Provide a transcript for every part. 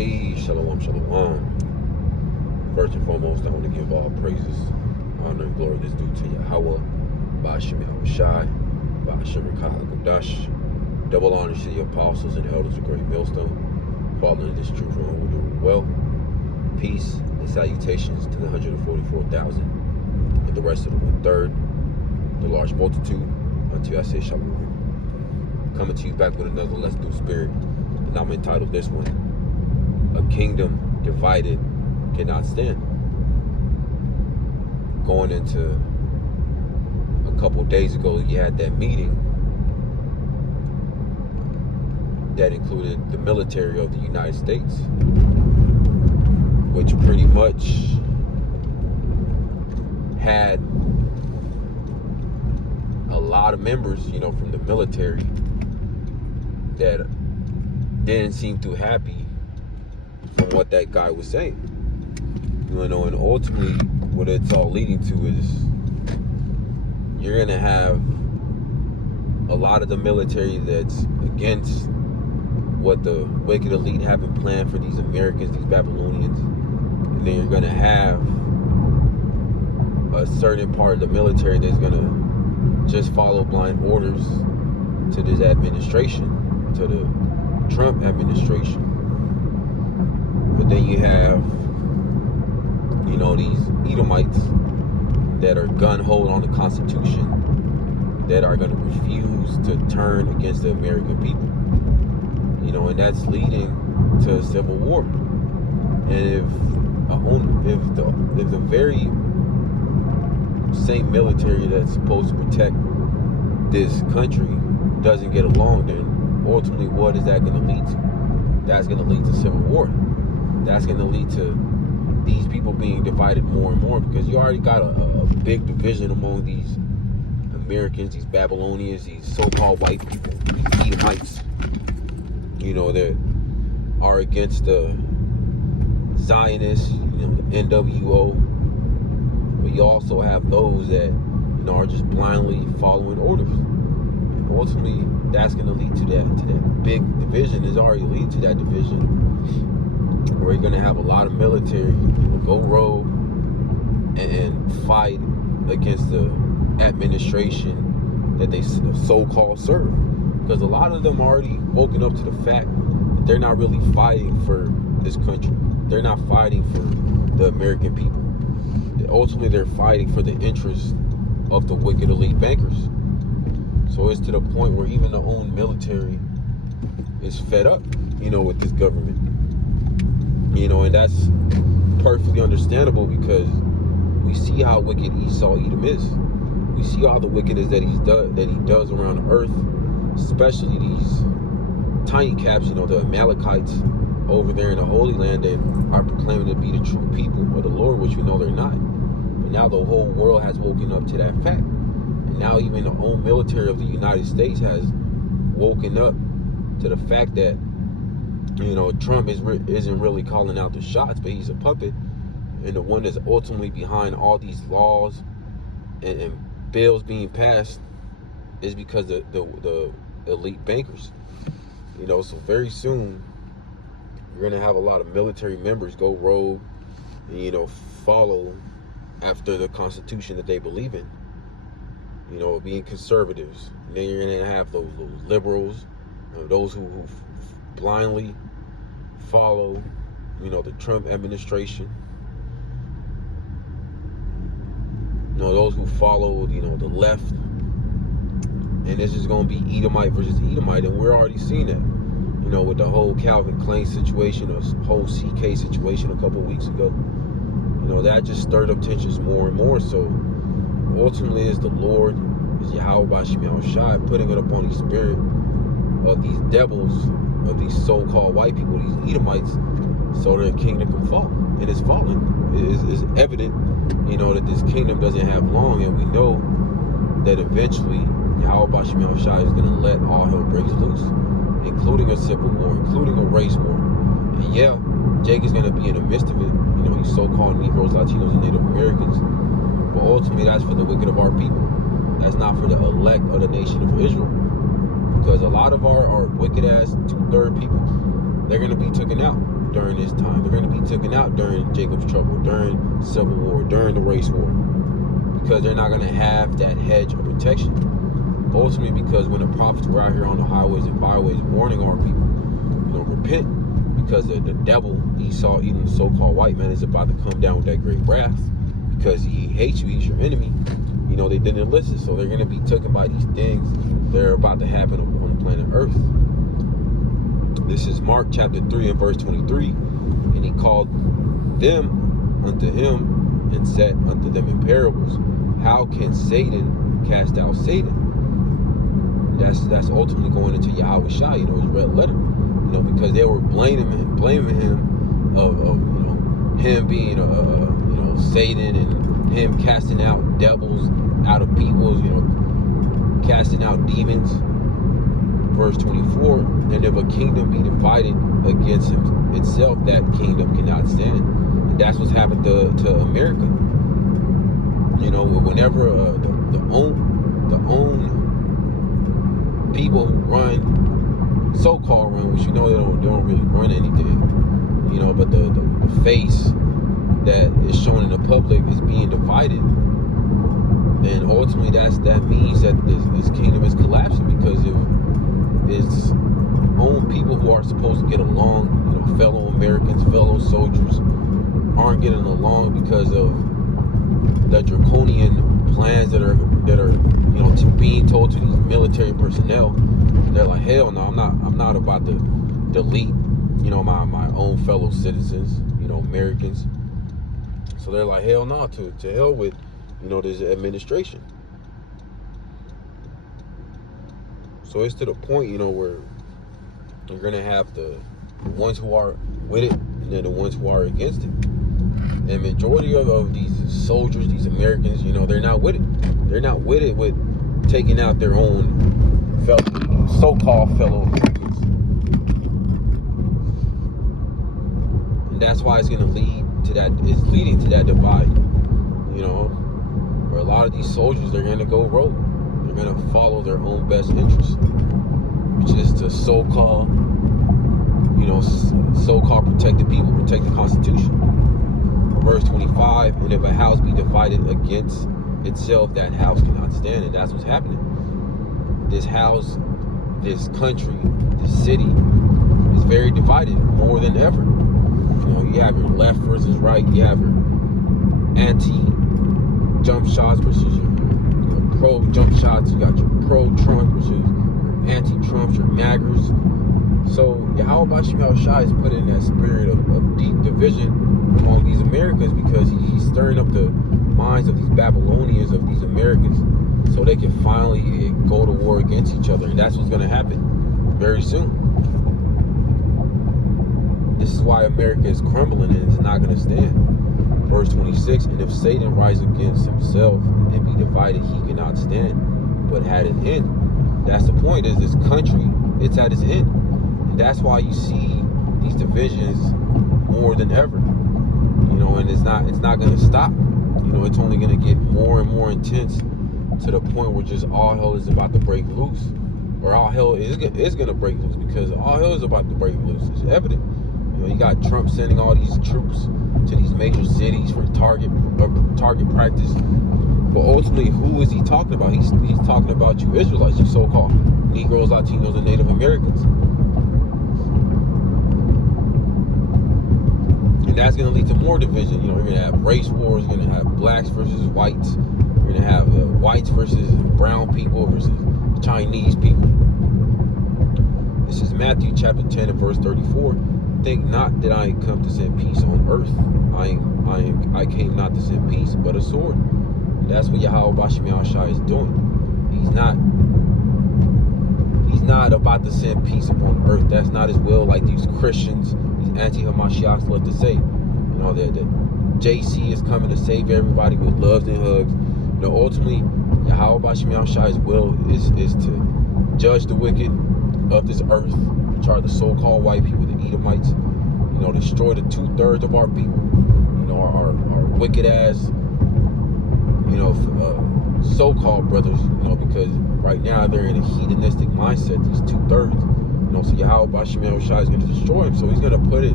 Hey, shalom, shalom. First and foremost, I want to give all praises, honor, and glory that's due to Yahweh, Ba'ashem Yahushai, Ba'ashem Rekah Kodash. Double honor to the apostles and elders of Great Millstone, following this truth from who do well. Peace and salutations to the 144,000 and the rest of the 1/3, the large multitude, until I say shalom. Coming to you back with another Let's Do Spirit, and I'm entitled this one, A Kingdom Divided Cannot Stand. Going into a couple days ago, you had that meeting that included the military of the United States, which pretty much had a lot of members, from the military that didn't seem too happy from what that guy was saying. And ultimately what it's all leading to is you're gonna have a lot of the military that's against what the wicked elite have been planned for these Americans, these Babylonians. And then you're gonna have a certain part of the military that's gonna just follow blind orders to this administration, to the Trump administration. But then you have, these Edomites that are gun-ho on the Constitution, that are going to refuse to turn against the American people. And that's leading to a civil war. And if the very same military that's supposed to protect this country doesn't get along, then ultimately what is that going to lead to? That's going to lead to civil war. That's going to lead to these people being divided more and more, because you already got a big division among these Americans, these Babylonians, these so-called white people, these Edomites, that are against the Zionists, the NWO. But you also have those that, are just blindly following orders. And ultimately, that's going to lead to that big division. Is already leading to that division, where you're going to have a lot of military go rogue and fight against the administration that they so-called serve. Because a lot of them already woken up to the fact that they're not really fighting for this country. They're not fighting for the American people. Ultimately, they're fighting for the interests of the wicked elite bankers. So it's to the point where even the own military is fed up, with this government. And that's perfectly understandable, because we see how wicked Esau Edom is. We see all the wickedness that he does around the earth, especially these tiny caps, the Amalekites over there in the Holy Land that are proclaiming to be the true people of the Lord, which we know they're not. But now the whole world has woken up to that fact. And now even the own military of the United States has woken up to the fact that, Trump isn't really calling out the shots, but he's a puppet. And the one that's ultimately behind all these laws and bills being passed is because the elite bankers. So very soon, you're going to have a lot of military members go rogue and, follow after the Constitution that they believe in, being conservatives. And then you're going to have those liberals, those who blindly follow, the Trump administration. Those who follow, the left. And this is going to be Edomite versus Edomite, and we're already seeing that. With the whole Calvin Klein situation, the whole CK situation a couple weeks ago. That just stirred up tensions more and more. So ultimately, is the Lord, is Yahweh Ba'ashem Yahushai, putting it upon the spirit of these devils, of these so-called white people, these Edomites, so their kingdom can fall. And it's falling. It's evident, that this kingdom doesn't have long, and we know that eventually Yahweh Ba'ashem Yahushai is going to let all hell break loose, including a civil war, including a race war. And yeah, Jake is going to be in the midst of it, these so-called Negroes, Latinos, and Native Americans. But ultimately, that's for the wicked of our people. That's not for the elect of the nation of Israel. Because a lot of our wicked-ass 2/3 people, they're going to be taken out. during this time. They're going to be taken out during Jacob's trouble, during Civil War, during the race war, because they're not going to have that hedge of protection. Ultimately, because when the prophets were out here on the highways and byways warning our people, repent, because the devil, Esau, even the so-called white man, is about to come down with that great wrath, because he hates you, he's your enemy. They didn't listen, so they're going to be taken by these things that are about to happen on the planet Earth. This is Mark chapter 3 and verse 23. And he called them unto him and said unto them in parables, how can Satan cast out Satan? That's ultimately going into Yahweh Shai, his red letter. Because they were blaming him of him being Satan, and him casting out devils out of people, casting out demons. Verse 24, and if a kingdom be divided against itself, that kingdom cannot stand. And that's what's happened to America. Whenever the own people who run, so-called run, which they don't really run anything, but the face that is shown in the public is being divided. And ultimately that means that this kingdom is collapsing, because if its own people who are supposed to get along, fellow Americans, fellow soldiers, aren't getting along because of the draconian plans that are being told to these military personnel. They're like, hell no, I'm not about to delete, my own fellow citizens, Americans. So they're like, hell no, to hell with, this administration. So it's to the point, where you're going to have the ones who are with it and then the ones who are against it. And majority of these soldiers, these Americans, they're not with it. They're not with it with taking out their own so-called fellow Americans. And that's why it's going to lead to that, it's leading to that divide, where a lot of these soldiers, they're going to go rogue. They're going to follow their own best interests, which is to so-called protect the people, protect the Constitution. Verse 25, and if a house be divided against itself, that house cannot stand. And that's what's happening. This house, this country, this city is very divided, more than ever. You have your left versus right. You have your anti-jump shots versus your pro-jump shots. You got your pro-Trump versus your anti-Trump, your MAGAs. So Yahweh Shai is put in that spirit of deep division among these Americans, because he's stirring up the minds of these Babylonians, of these Americans, so they can finally go to war against each other. And that's what's going to happen very soon. This is why America is crumbling and it's not going to stand. Verse 26, and if Satan rise against himself and be divided, he cannot stand, but had an end. That's the point, is this country, it's at its end. And that's why you see these divisions more than ever. And it's not going to stop. It's only going to get more and more intense, to the point where just all hell is about to break loose. Or all hell is going to break loose, because all hell is about to break loose. It's evident. You got Trump sending all these troops to these major cities for target practice. But ultimately, who is he talking about? He's talking about you Israelites, you so-called Negroes, Latinos, and Native Americans. And that's going to lead to more division. You're going to have race wars. You're going to have blacks versus whites. You're going to have whites versus brown people versus Chinese people. This is Matthew chapter 10 and verse 34. Think not that I come to send peace on earth. I came not to send peace, but a sword. And that's what Yahweh Shai is doing. He's not about to send peace upon earth. That's not his will, like these Christians, these anti-Hamashiachs love to say. That JC is coming to save everybody with loves and hugs. Ultimately, Yahweh Shai's will is to judge the wicked of this earth, which are the so-called white people, the Edomites. Destroy the 2/3 of our people. Our wicked ass, so-called brothers. Because right now they're in a hedonistic mindset. These 2/3. So Yahweh Shai is going to destroy him. So he's going to put it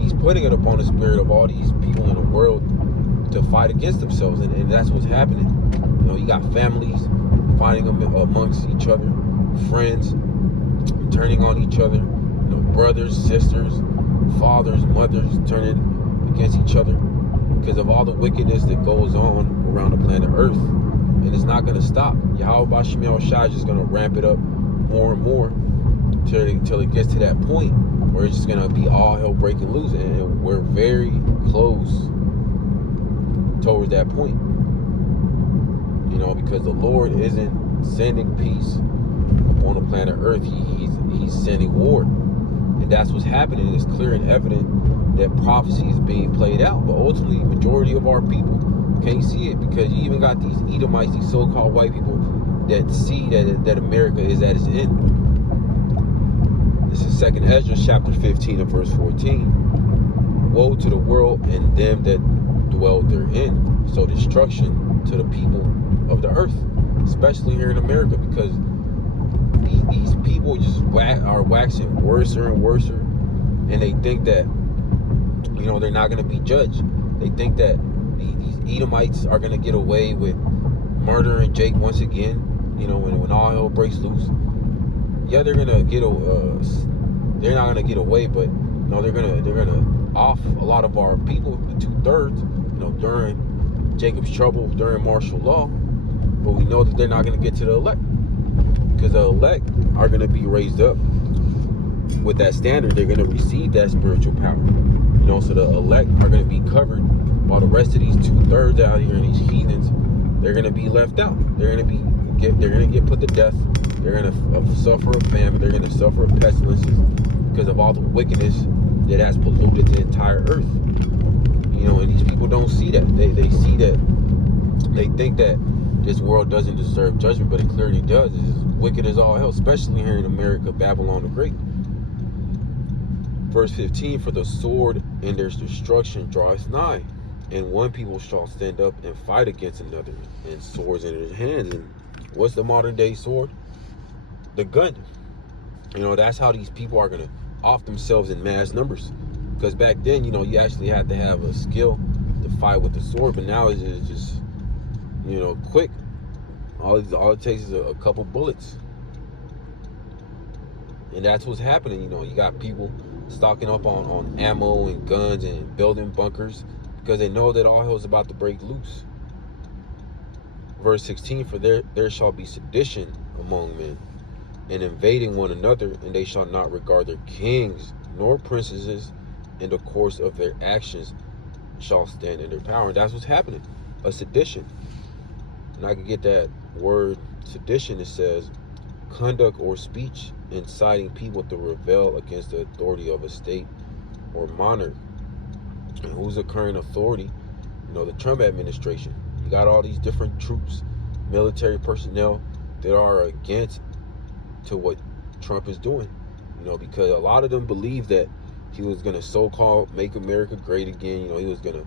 He's putting it upon the spirit of all these people in the world to fight against themselves, and that's what's happening. You got families fighting amongst each other, friends turning on each other, brothers, sisters, fathers, mothers turning against each other because of all the wickedness that goes on around the planet Earth. And it's not going to stop. Yahweh Bashim Yahushua is just going to ramp it up more and more till it gets to that point where it's just going to be all hell breaking loose. And we're very close towards that point. Because the Lord isn't sending peace on the planet Earth. He's sending war. And that's what's happening. It's clear and evident that prophecy is being played out. But ultimately, majority of our people can't see it, because you even got these Edomites, these so-called white people that see that America is at its end. This is 2nd Ezra chapter 15 and verse 14. Woe to the world and them that dwell therein. So destruction to the people of the earth, especially here in America, because these people just are waxing worse and worse, and they think that they're not going to be judged. They think that these Edomites are going to get away with murdering Jake once again. When all hell breaks loose, yeah, they're gonna get they're not gonna get away, but they're gonna off a lot of our people, the 2/3, during Jacob's trouble, during martial law. But we know that they're not gonna get to the elect, because the elect are gonna be raised up with that standard. They're gonna receive that spiritual power. So the elect are gonna be covered, while the rest of these 2/3 out here, these heathens, they're gonna be left out. They're gonna get put to death. They're gonna suffer a famine. They're gonna suffer pestilences because of all the wickedness that has polluted the entire earth. And these people don't see that. They see that. They think that this world doesn't deserve judgment, but it clearly does. It's wicked as all hell, especially here in America, Babylon the Great. Verse 15, for the sword and their destruction draweth nigh, and one people shall stand up and fight against another, and swords in their hands. And what's the modern day sword? The gun. That's how these people are going to off themselves in mass numbers. Because back then, you actually had to have a skill to fight with the sword, but now it's just, quick. All it takes is a couple bullets. And that's what's happening. You got people stocking up on ammo and guns and building bunkers because they know that all hell is about to break loose. Verse 16, for there shall be sedition among men, and invading one another, and they shall not regard their kings nor princesses, in the course of their actions shall stand in their power. And that's what's happening, a sedition. And I can get that word sedition. It says conduct or speech inciting people to rebel against the authority of a state or monarch. And who's the current authority? The Trump administration. You got all these different troops, military personnel that are against to what Trump is doing. Because a lot of them believe that he was going to so-called make America great again. He was going to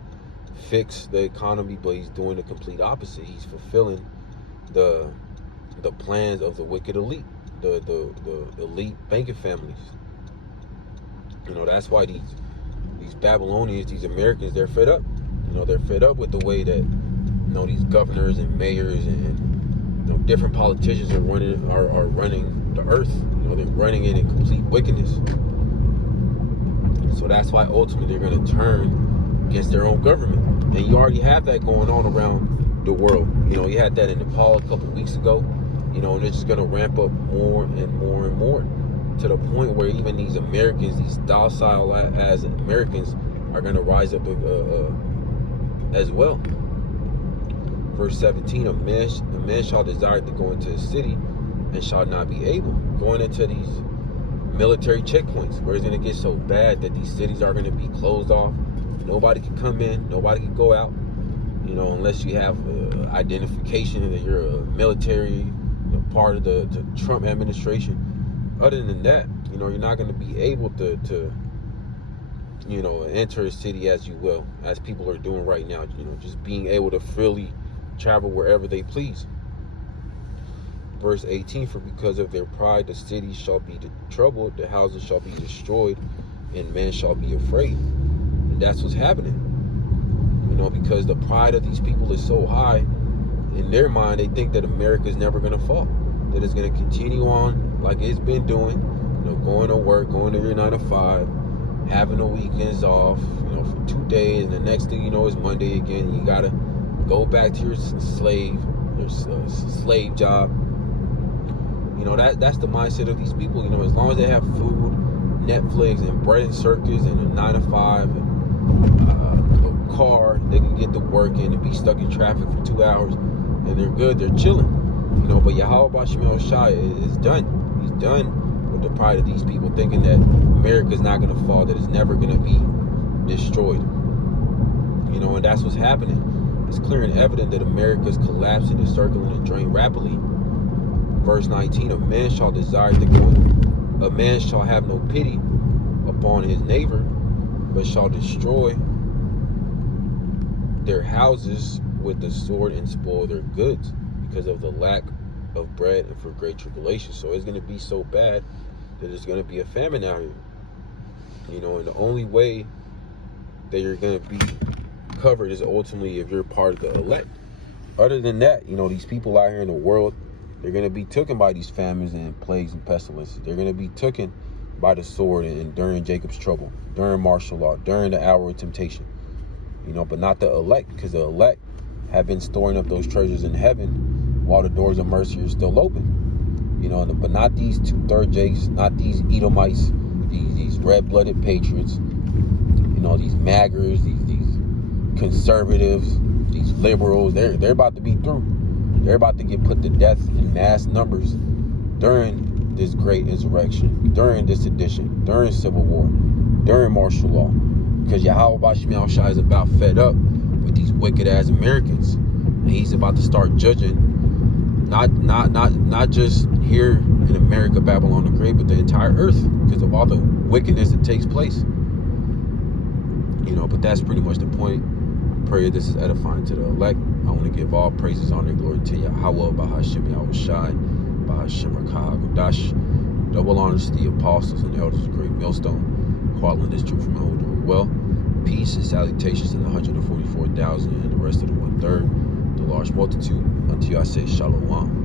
fix the economy, but he's doing the complete opposite. He's fulfilling the plans of the wicked elite, the elite banking families. That's why these Babylonians, these Americans, they're fed up. They're fed up with the way that these governors and mayors and different politicians are running the earth. They're running it in complete wickedness. So that's why ultimately they're going to turn against their own government. And you already have that going on around the world. You had that in Nepal a couple weeks ago. And it's just going to ramp up more and more and more, to the point where even these Americans, these docile as Americans, are going to rise up as well. Verse 17, a man shall desire to go into a city and shall not be able. Going into these military checkpoints, where it's going to get so bad that these cities are going to be closed off. Nobody can come in, nobody can go out, unless you have identification that you're a military part of the Trump administration. Other than that, you're not going to be able to enter a city as you will, as people are doing right now, just being able to freely travel wherever they please. Verse 18, for because of their pride the cities shall be troubled, the houses shall be destroyed, and men shall be afraid. And that's what's happening. You know, because the pride of these people is so high, in their mind, they think that America's never going to fall. That it's going to continue on like it's been doing, you know, going to work, going to your 9 to 5, having the weekends off, you know, for 2 days, and the next thing you know is Monday again. You got to go back to your slave job. You know, that's the mindset of these people. You know, as long as they have food, Netflix, and bread and circus, and a 9 to 5, and a car, they can get to work and be stuck in traffic for 2 hours, and they're good, they're chilling. You know, but Yahweh Bashim El Shai is done. He's done with the pride of these people, thinking that America's not going to fall, that it's never going to be destroyed. You know, and that's what's happening. It's clear and evident that America's collapsing and circling and drain rapidly. Verse 19, a man shall desire to go, a man shall have no pity upon his neighbor, but shall destroy their houses with the sword and spoil their goods because of the lack of bread and for great tribulation. So it's going to be so bad that there's going to be a famine out here. You know, and the only way that you're going to be covered is ultimately if you're part of the elect. Other than that, you know, these people out here in the world, they're going to be taken by these famines and plagues and pestilences. They're going to be taken by the sword and during Jacob's trouble, during martial law, during the hour of temptation. You know, but not the elect, because the elect have been storing up those treasures in heaven while the doors of mercy are still open. You know, but not these 2/3 Jakes, not these Edomites, these red-blooded patriots, you know, these maggers, these conservatives, these liberals. They're about to be through. They're about to get put to death in mass numbers during this great insurrection, during this sedition, during civil war, during martial law. Because Yahweh Bashim El Shai is about fed up with these wicked ass Americans. And he's about to start judging not just here in America, Babylon the Great, but the entire earth because of all the wickedness that takes place. You know, but that's pretty much the point. Pray this is edifying to the elect. I want to give all praises, honor, and glory to Yahweh, Bahashim Yahweh Shai, Bahashim Rakah Gudash. Double honors to the apostles and elders of Great Millstone, calling this truth from old well. Peace and salutations to the 144,000 and the rest of the 1/3, the large multitude. Until I say Shalom.